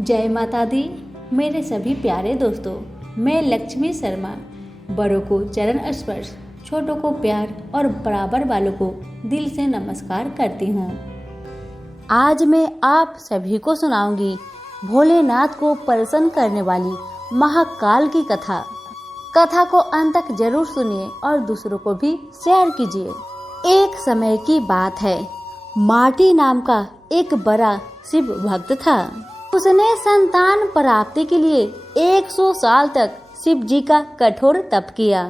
जय माता दी। मेरे सभी प्यारे दोस्तों, मैं लक्ष्मी शर्मा बड़ों को चरण स्पर्श, छोटों को प्यार और बराबर वालों को दिल से नमस्कार करती हूँ। आज मैं आप सभी को सुनाऊंगी भोलेनाथ को प्रसन्न करने वाली महाकाल की कथा। कथा को अंत तक जरूर सुनिए और दूसरों को भी शेयर कीजिए। एक समय की बात है, माटी नाम का एक बड़ा शिव भक्त था। उसने संतान प्राप्ति के लिए 100 साल तक शिव जी का कठोर तप किया।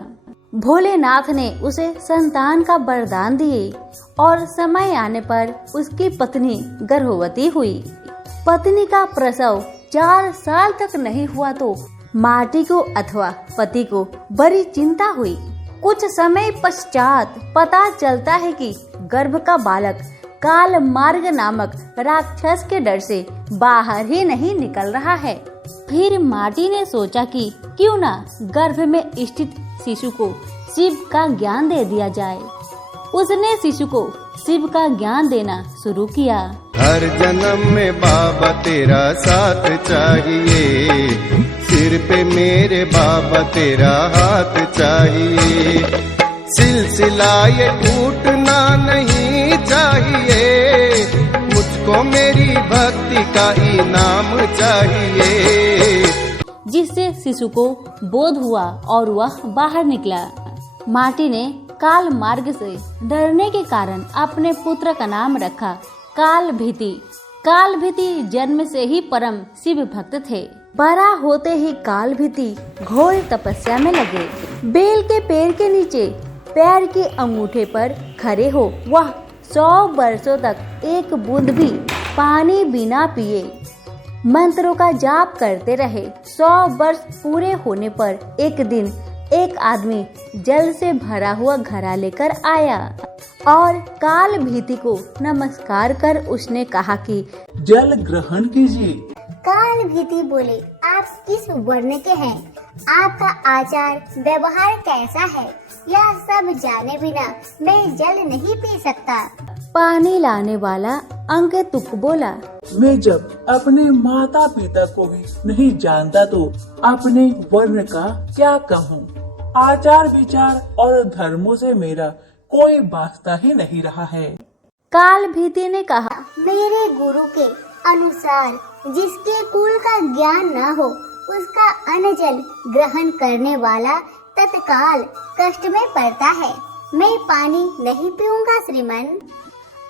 भोलेनाथ ने उसे संतान का वरदान दिए और समय आने पर उसकी पत्नी गर्भवती हुई। पत्नी का प्रसव 4 साल तक नहीं हुआ तो माटी को अथवा पति को बड़ी चिंता हुई। कुछ समय पश्चात पता चलता है कि गर्भ का बालक काल मार्ग नामक राक्षस के डर से बाहर ही नहीं निकल रहा है। फिर माटी ने सोचा कि क्यों ना गर्भ में स्थित शिशु को शिव का ज्ञान दे दिया जाए। उसने शिशु को शिव का ज्ञान देना शुरू किया। हर जन्म में बाबा तेरा साथ चाहिए, सिर पे मेरे बाबा तेरा हाथ चाहिए। सिलसिला ये टूटना नहीं चाहिए, मुझको मेरी भक्ति का इनाम चाहिए। जिससे शिशु को बोध हुआ और वह बाहर निकला। माटी ने काल मार्ग से डरने के कारण अपने पुत्र का नाम रखा काल भीति। काल भीति जन्म से ही परम शिव भक्त थे। बड़ा होते ही काल भीति घोर तपस्या में लगे। बेल के पेड़ के नीचे पैर के अंगूठे पर खड़े हो वह 100 वर्षों तक एक बूंद भी पानी बिना पिए मंत्रों का जाप करते रहे। 100 वर्ष पूरे होने पर एक दिन एक आदमी जल से भरा हुआ घड़ा लेकर आया और काल भीति को नमस्कार कर उसने कहा कि जल ग्रहण कीजिए। काल भीति बोले, आप किस वर्ण के हैं? आपका आचार व्यवहार कैसा है? यह सब जाने बिना मैं जल नहीं पी सकता। पानी लाने वाला अंगतुक बोला, मैं जब अपने माता पिता को ही नहीं जानता तो अपने वर्ण का क्या कहूँ? आचार विचार और धर्मों से मेरा कोई वास्ता ही नहीं रहा है। काल भीति ने कहा, मेरे गुरु के अनुसार जिसके कुल का ज्ञान न हो उसका अन्न जल ग्रहण करने वाला तत्काल कष्ट में पड़ता है। मैं पानी नहीं पीऊंगा श्रीमान।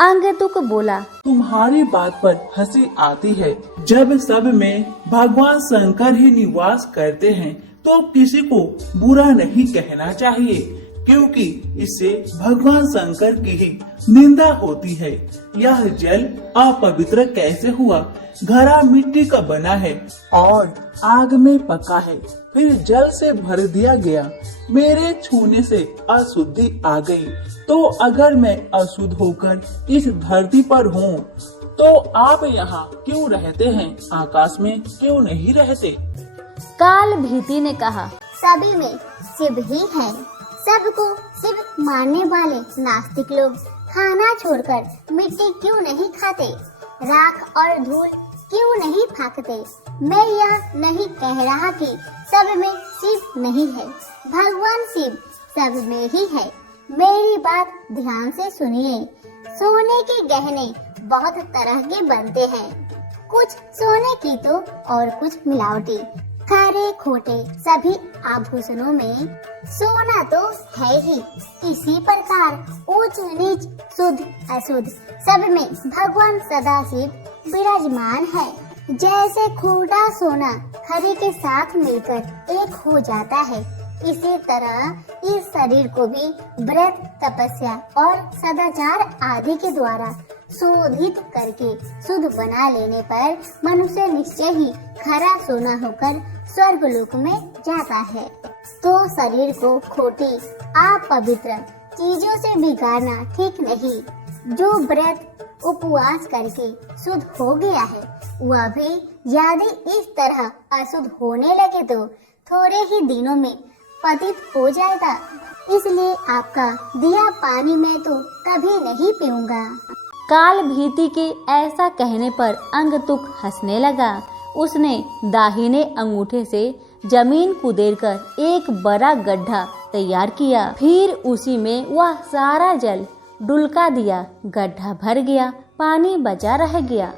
अंगतुक बोला, तुम्हारी बात पर हंसी आती है। जब सब में भगवान शंकर ही निवास करते हैं तो किसी को बुरा नहीं कहना चाहिए, क्योंकि इससे भगवान शंकर की ही निंदा होती है। यह जल अपवित्र कैसे हुआ? घड़ा मिट्टी का बना है और आग में पका है, फिर जल से भर दिया गया। मेरे छूने से अशुद्धि आ गई, तो अगर मैं अशुद्ध होकर इस धरती पर हूँ तो आप यहाँ क्यों रहते हैं? आकाश में क्यों नहीं रहते? काल भीति ने कहा, सभी में शिव ही है। सबको शिव मानने वाले नास्तिक लोग खाना छोड़कर मिट्टी क्यों नहीं खाते? राख और धूल क्यों नहीं फाकते? मैं यह नहीं कह रहा कि सब में शिव नहीं है। भगवान शिव सब में ही है। मेरी बात ध्यान से सुनिए। सोने के गहने बहुत तरह के बनते हैं, कुछ सोने की तो और कुछ मिलावटी। खरे खोटे सभी आभूषणों में सोना तो है ही। इसी प्रकार ऊंच नीच शुद्ध अशुद्ध सब में भगवान सदाशिव विराजमान है। जैसे खोटा सोना खरे के साथ मिलकर एक हो जाता है, इसी तरह इस शरीर को भी व्रत तपस्या और सदाचार आदि के द्वारा शोधित करके शुद्ध बना लेने पर मनुष्य निश्चय ही खरा सोना होकर स्वर्ग लोक में जाता है। तो शरीर को खोटी अपवित्र चीजों से बिगाड़ना ठीक नहीं। जो व्रत उपवास करके शुद्ध हो गया है वह भी यदि इस तरह अशुद्ध होने लगे तो थोड़े ही दिनों में पतित हो जाएगा। इसलिए आपका दिया पानी में तो कभी नहीं पीऊंगा। काल भीति के ऐसा कहने पर अंगतुक हंसने लगा। उसने दाहिने अंगूठे से जमीन कुदेरकर एक बड़ा गड्ढा तैयार किया। फिर उसी में वह सारा जल डुलका दिया। गड्ढा भर गया, पानी बचा रह गया।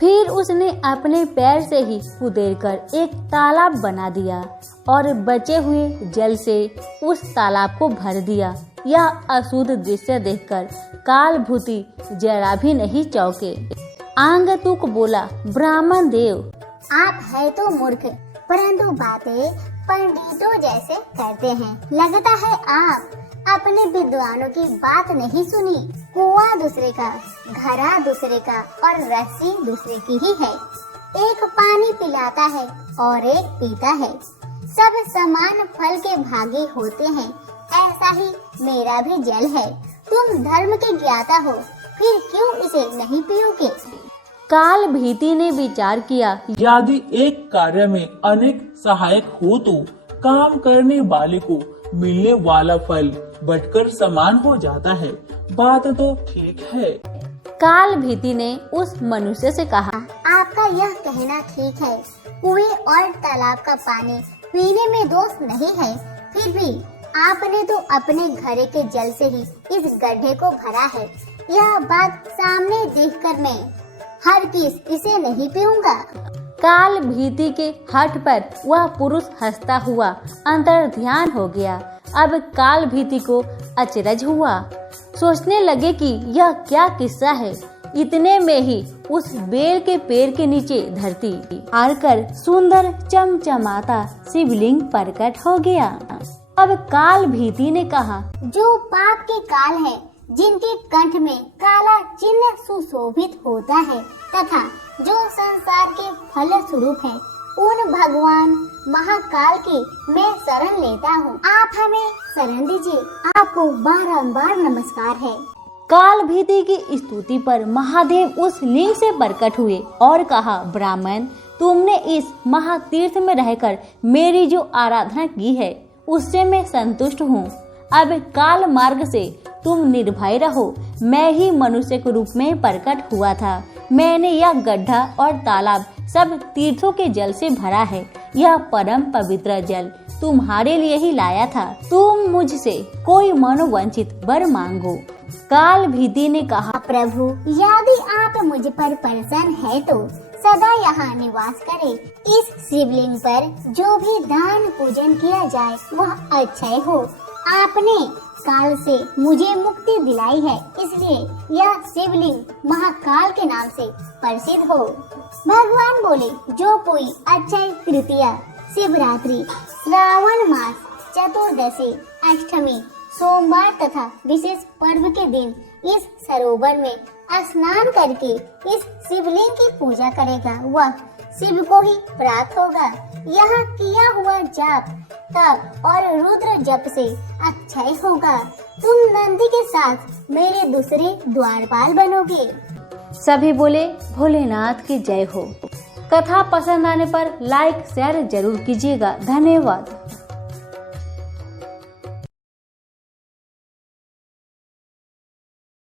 फिर उसने अपने पैर से ही कुदेरकर एक तालाब बना दिया और बचे हुए जल से उस तालाब को भर दिया। यह अशुद्ध दृश्य देखकर कालभूति जरा भी नहीं चौंके। आगंतुक बोला, ब्राह्मण देव, आप है तो मूर्ख, परंतु बातें पंडितों जैसे करते हैं। लगता है आप अपने विद्वानों की बात नहीं सुनी। कुआं दूसरे का, घड़ा दूसरे का और रस्सी दूसरे की ही है। एक पानी पिलाता है और एक पीता है। सब समान फल के भागी होते हैं। ऐसा ही मेरा भी जल है। तुम धर्म के ज्ञाता हो, फिर क्यों इसे नहीं पियोगे? काल भीति ने विचार किया, यदि एक कार्य में अनेक सहायक हो तो काम करने वाले को मिलने वाला फल बंटकर समान हो जाता है। बात तो ठीक है। काल भीति ने उस मनुष्य से कहा, आपका यह कहना ठीक है। कुएं और तालाब का पानी पीने में दोष नहीं है, फिर भी आपने तो अपने घड़े के जल से ही इस गड्ढे को भरा है। यह बात सामने देखकर मैं हरगिज़ इसे नहीं पीऊंगा। काल भीति के हठ पर वह पुरुष हंसता हुआ अंतर ध्यान हो गया। अब काल भीति को अचरज हुआ। सोचने लगे कि यह क्या किस्सा है। इतने में ही उस बेल के पेड़ के नीचे धरती आकर सुंदर चमचमाता शिवलिंग प्रकट हो गया। अब काल भीति ने कहा, जो पाप के काल है, जिनके कंठ में काला चिन्ह सुशोभित होता है तथा जो संसार के फल स्वरूप है, उन भगवान महाकाल की मैं शरण लेता हूँ। आप हमें शरण दीजिए। आपको बारंबार नमस्कार है। काल भीति की स्तुति पर महादेव उस लिंग से प्रकट हुए और कहा, ब्राह्मण, तुमने इस महातीर्थ में रहकर मेरी जो आराधना की है उससे मैं संतुष्ट हूँ। अब काल मार्ग से तुम निर्भय रहो। मैं ही मनुष्य के रूप में प्रकट हुआ था। मैंने यह गड्ढा और तालाब सब तीर्थों के जल से भरा है। यह परम पवित्र जल तुम्हारे लिए ही लाया था। तुम मुझसे कोई मनोवांछित वर मांगो। काल भीति ने कहा, प्रभु, यदि आप मुझ पर प्रसन्न है तो सदा यहाँ निवास करें। इस शिवलिंग पर जो भी दान पूजन किया जाए वह अक्षय हो। आपने काल से मुझे मुक्ति दिलाई है, इसलिए यह शिवलिंग महाकाल के नाम से प्रसिद्ध हो। भगवान बोले, जो कोई अक्षय तृतीया, शिवरात्रि, श्रावण मास, चतुर्दशी, अष्टमी, सोमवार तथा विशेष पर्व के दिन इस सरोवर में स्नान करके इस शिवलिंग की पूजा करेगा, वह शिव को ही प्राप्त होगा। यह किया हुआ जाप, तप और रुद्र जप से अक्षय होगा। तुम नंदी के साथ मेरे दूसरे द्वारपाल बनोगे। सभी बोले, भोलेनाथ की जय हो। कथा पसंद आने पर लाइक शेयर जरूर कीजिएगा। धन्यवाद।